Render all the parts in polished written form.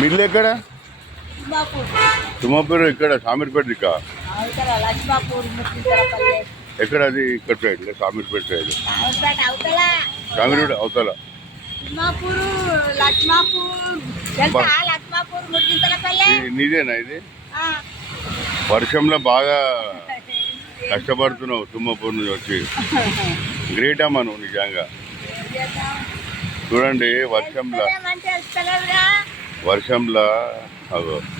Mill ఎక్కడ? తుమ్మపూర్ ఇక్కడ సామీర్పేట దిక్కా? ఎక్కడ అది? ఇక్కడ సైడ్ సామీర్పేట సైడ్. సామీర్పేట అవతల నీదేనా ఇది? వర్షంలో బాగా కష్టపడుతున్నావు తుమ్మపూర్ నుంచి వచ్చి. గ్రేట్ అమ్మా నువ్వు నిజంగా. చూడండి వర్షంలో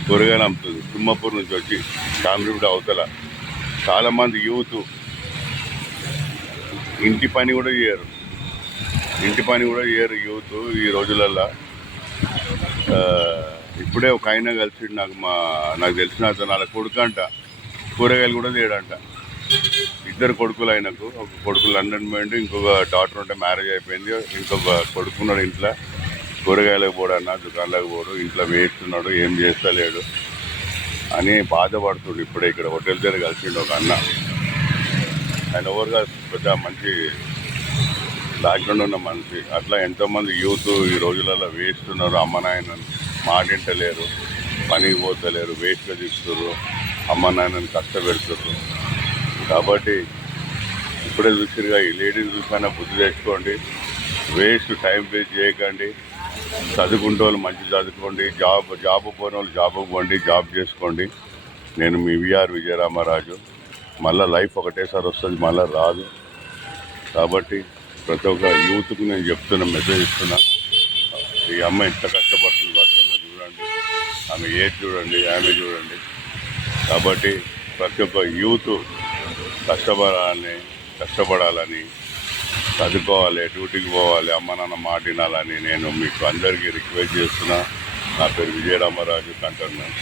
కూరగాయలు అమ్ముతుంది తుమ్మపూర్ నుంచి వచ్చి సామీర్పేట అవతల. చాలామంది యూత్ ఇంటి పని కూడా చేయరు యూత్ ఈ రోజులల్లో. ఇప్పుడే ఒక ఆయన కలిసి నాకు తెలిసిన అతను వాళ్ళ కొడుకు అంట కూరగాయలు కూడా తీయడంట. ఇద్దరు కొడుకులు ఆయనకు. ఒక కొడుకు లండన్ పోయిండు, ఇంకొక డాటర్ ఉంటే మ్యారేజ్ అయిపోయింది. ఇంకొక కొడుకున్నాడు ఇంట్లో. కూరగాయలకు పోడన్నా దుకాణాలకు పోడు, ఇంట్లో వేస్తున్నాడు, ఏం చేస్తలేడు అని బాధపడుతుండు. ఇప్పుడే ఇక్కడ హోటల్ దగ్గర కలిసిండు ఒక అన్న. ఆయన ఎవరుగా పెద్ద మంచి బ్యాక్గ్రౌండ్ ఉన్న మనిషి. అట్లా ఎంతోమంది యూత్ ఈ రోజులలో వేస్తున్నారు. అమ్మ నాయనని మాటింటలేరు, పనికి పోతలేరు, వేస్ట్గా తీస్తున్నారు, అమ్మ నాయనని కష్టపెడుతున్నారు. కాబట్టి ఇప్పుడే చూసిరుగా ఈ లేడీస్ చూసినా బుద్ధి తెచ్చుకోండి. వేస్ట్ టైం వేస్ట్ చేయకండి. చదువుకుంటే వాళ్ళు మంచి చదువుకోండి. జాబ్ పోయిన వాళ్ళు జాబ్కి పోండి, జాబ్ చేసుకోండి. నేను మీ విఆర్ విజయరామరాజు. మళ్ళీ లైఫ్ ఒకటేసారి వస్తుంది, మళ్ళీ రాదు. కాబట్టి ప్రతి ఒక్క యూత్కు నేను చెప్తున్నా, మెసేజ్ ఇస్తున్నా. ఈ అమ్మాయి ఎంత కష్టపడుతుంది వర్షంలో చూడండి, ఆమె ఏజ్ చూడండి, ఆమె చూడండి. కాబట్టి ప్రతి ఒక్క యూత్ కష్టపడాలని, చదువుకోవాలి, డ్యూటీకి పోవాలి, అమ్మ నాన్న మాట వినాలని నేను మీకు అందరికీ రిక్వెస్ట్ చేస్తున్నా. నా పేరు విజయరామరాజు కంటోన్మెంట్.